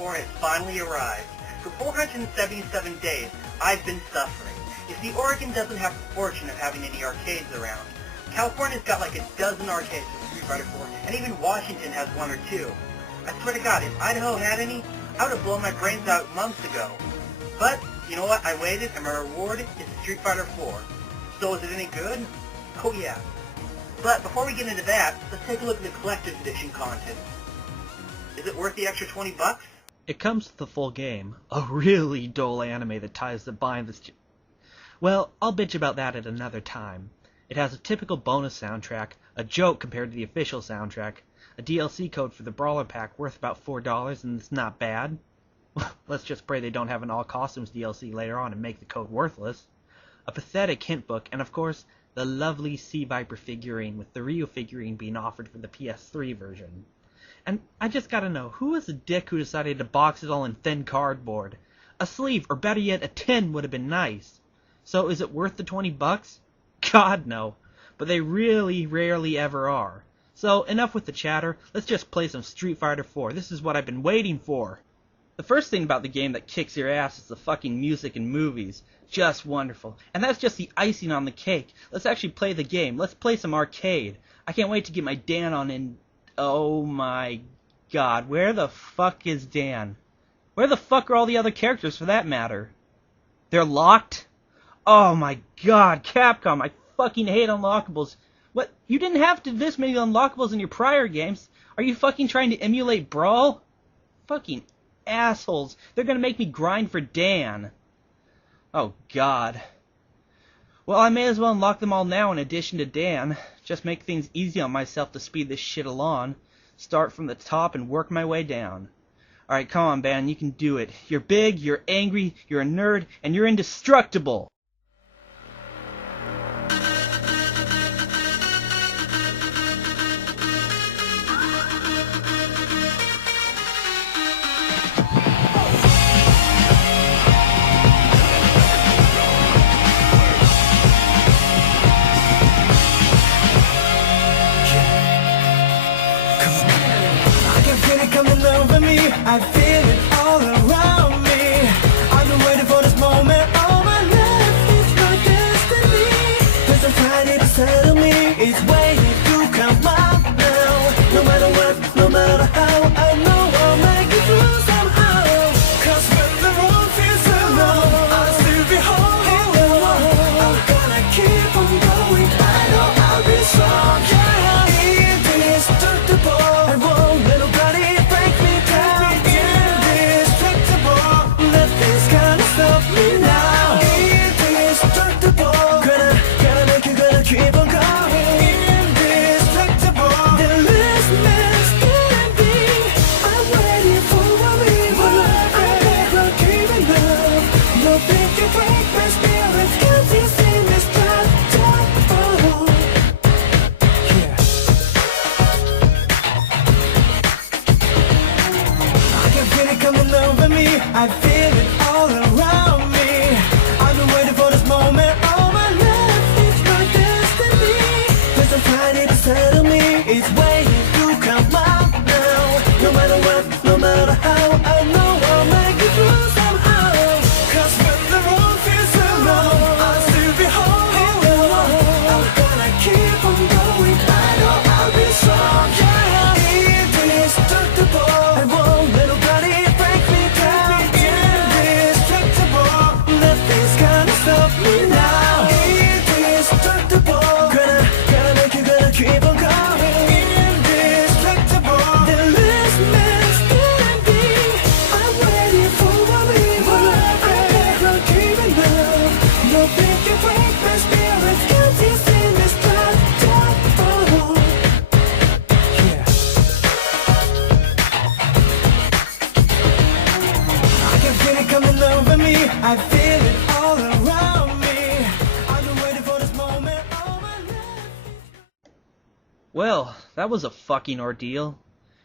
4 has finally arrived. For 477 days, I've been suffering. You see, Oregon doesn't have the fortune of having any arcades around. California's got like a dozen arcades for Street Fighter 4, and even Washington has one or two. I swear to God, if Idaho had any, I would have blown my brains out months ago. But, you know what, I waited, and my reward is Street Fighter 4. So is it any good? Oh yeah. But before we get into that, let's take a look at the Collector's Edition content. Is it worth the extra $20? It comes with the full game, a really dull anime that ties the bind this. Well, I'll bitch about that at another time. It has a typical bonus soundtrack, a joke compared to the official soundtrack, a DLC code for the Brawler Pack worth about $4, and it's not bad. Let's just pray they don't have an All Costumes DLC later on and make the code worthless. A pathetic hint book, and of course, the lovely Sea Viper figurine, with the Ryu figurine being offered for the PS3 version. And I just gotta know, who was the dick who decided to box it all in thin cardboard? A sleeve, or better yet, a tin would have been nice. So is it worth the $20? God no, but they really rarely ever are. So enough with the chatter, let's just play some Street Fighter 4. This is what I've been waiting for. The first thing about the game that kicks your ass is the fucking music and movies. Just wonderful. And that's just the icing on the cake. Let's actually play the game. Let's play some arcade. I can't wait to get my Dan on in... Oh my god, where the fuck is Dan? Where the fuck are all the other characters for that matter? They're locked? Oh my god, Capcom, I fucking hate unlockables. What? You didn't have to this many unlockables in your prior games. Are you fucking trying to emulate Brawl? Fucking assholes. They're gonna make me grind for Dan. Oh god. Well, I may as well unlock them all now in addition to Dan. Just make things easy on myself to speed this shit along. Start from the top and work my way down. Alright, come on, man, you can do it. You're big, you're angry, you're a nerd, and you're indestructible. I feel it all around me. I've been waiting for this moment all my life. It's my destiny. There's a Friday to settle me. It's waiting to come out now. No matter what, no matter how, I know I'll make it through somehow. Cause when the road feels so long, I'll still be holding on. I'm gonna keep on going. I know I'll be strong. Yeah, indestructible. I won't let nobody break me down. Keep on going, indestructible. The last man standing. I'm waiting for a miracle. I never giving up. Nothing can break my spirit. 'Cause it's indestructible. Yeah. I can feel it coming over me. I feel it all around me. I've been waiting for this moment all my life. Friday to settle me, it's waiting to come out now. No matter what, no matter how, I know I'll make it through somehow. Cause when the road feels so long, I'll still be holding on. I'm gonna keep on going. I know I'll be strong. Yeah, indestructible. I won't let nobody break me down. Indestructible. Nothing's gonna stop me now. Indestructible. Keep on going, indestructible. The last man standing. I'm waiting for a miracle. I never giving up. Nothing can break my spirit. 'Cause it's indestructible. Yeah. I can feel it coming over me. I feel it all around me. I've been waiting for this moment all my life. Well, that was a fucking ordeal.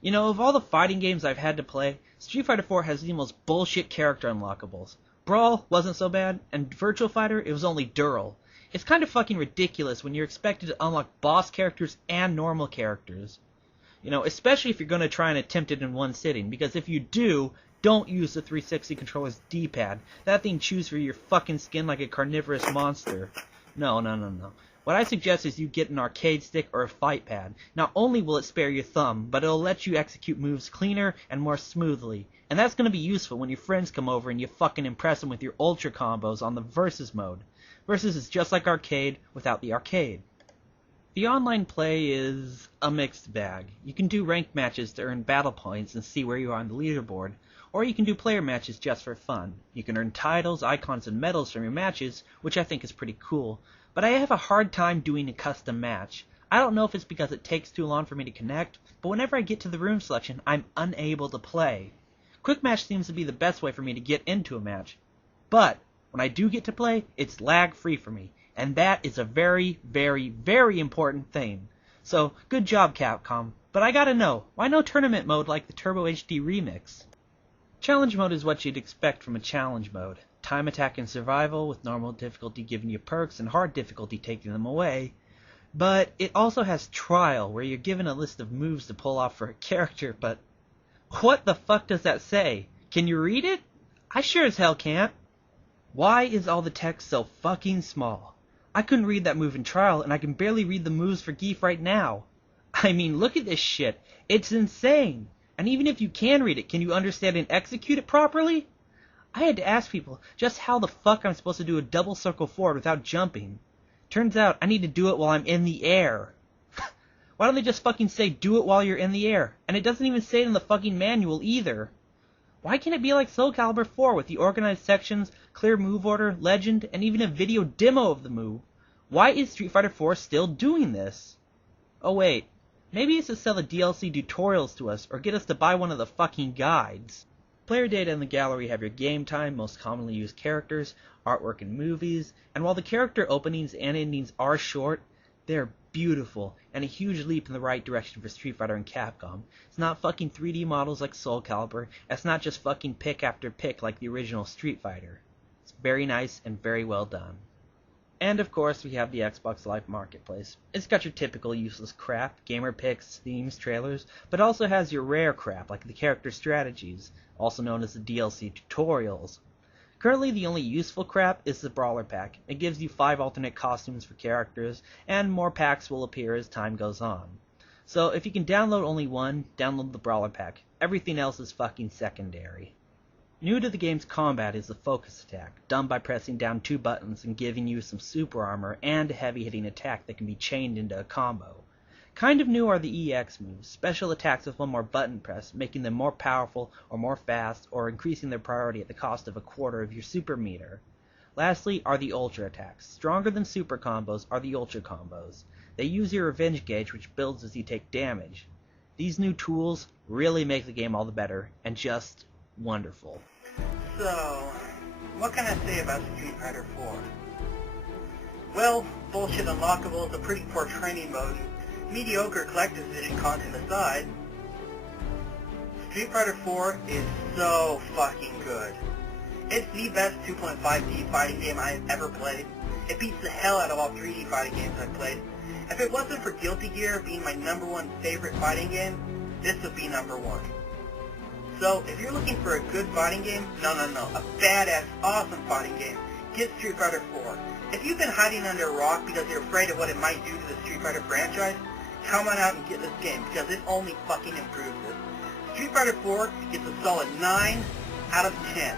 You know, of all the fighting games I've had to play, Street Fighter 4 has the most bullshit character unlockables. Brawl wasn't so bad, and Virtual Fighter, it was only Dural. It's kind of fucking ridiculous when you're expected to unlock boss characters and normal characters. You know, especially if you're going to try and attempt it in one sitting, because if you do, don't use the 360 controller's D-pad. That thing chews through your fucking skin like a carnivorous monster. No. What I suggest is you get an arcade stick or a fight pad. Not only will it spare your thumb, but it'll let you execute moves cleaner and more smoothly. And that's going to be useful when your friends come over and you fucking impress them with your ultra combos on the Versus mode. Versus is just like arcade without the arcade. The online play is a mixed bag. You can do ranked matches to earn battle points and see where you are on the leaderboard, or you can do player matches just for fun. You can earn titles, icons, and medals from your matches, which I think is pretty cool. But I have a hard time doing a custom match. I don't know if it's because it takes too long for me to connect, but whenever I get to the room selection, I'm unable to play. Quick match seems to be the best way for me to get into a match. But when I do get to play, it's lag-free for me, and that is a very, very, very important thing. So, good job, Capcom. But I gotta know, why no tournament mode like the Turbo HD Remix? Challenge mode is what you'd expect from a challenge mode. Time attack and survival, with normal difficulty giving you perks and hard difficulty taking them away. But it also has trial, where you're given a list of moves to pull off for a character, but what the fuck does that say? Can you read it? I sure as hell can't. Why is all the text so fucking small? I couldn't read that move in trial, and I can barely read the moves for Geef right now. I mean, look at this shit. It's insane. And even if you can read it, can you understand and execute it properly? I had to ask people just how the fuck I'm supposed to do a double circle forward without jumping. Turns out I need to do it while I'm in the air. Why don't they just fucking say do it while you're in the air? And it doesn't even say it in the fucking manual either. Why can't it be like Soul Calibur 4 with the organized sections, clear move order, legend, and even a video demo of the move? Why is Street Fighter 4 still doing this? Oh wait, maybe it's to sell the DLC tutorials to us or get us to buy one of the fucking guides. Player data in the gallery have your game time, most commonly used characters, artwork and movies, and while the character openings and endings are short, they're beautiful, and a huge leap in the right direction for Street Fighter and Capcom. It's not fucking 3D models like Soul Calibur, it's not just fucking pick after pick like the original Street Fighter. It's very nice and very well done. And of course, we have the Xbox Live Marketplace. It's got your typical useless crap, gamer picks, themes, trailers, but also has your rare crap like the character strategies, also known as the DLC tutorials. Currently, the only useful crap is the Brawler Pack. It gives you 5 alternate costumes for characters, and more packs will appear as time goes on. So if you can download only one, download the Brawler Pack. Everything else is fucking secondary. New to the game's combat is the focus attack, done by pressing down 2 buttons and giving you some super armor and a heavy-hitting attack that can be chained into a combo. Kind of new are the EX moves, special attacks with one more button press, making them more powerful or more fast, or increasing their priority at the cost of a quarter of your super meter. Lastly are the ultra attacks. Stronger than super combos are the ultra combos. They use your revenge gauge, which builds as you take damage. These new tools really make the game all the better, and just wonderful. So, what can I say about Street Fighter 4? Well, bullshit unlockables, a pretty poor training mode, mediocre collector's edition content aside, Street Fighter 4 is so fucking good. It's the best 2.5D fighting game I've ever played. It beats the hell out of all 3D fighting games I've played. If it wasn't for Guilty Gear being my #1 favorite fighting game, this would be #1. So, if you're looking for a good fighting game, no, a badass, awesome fighting game, get Street Fighter 4. If you've been hiding under a rock because you're afraid of what it might do to the Street Fighter franchise, come on out and get this game, because it only fucking improves it. Street Fighter 4 gets a solid 9 out of 10.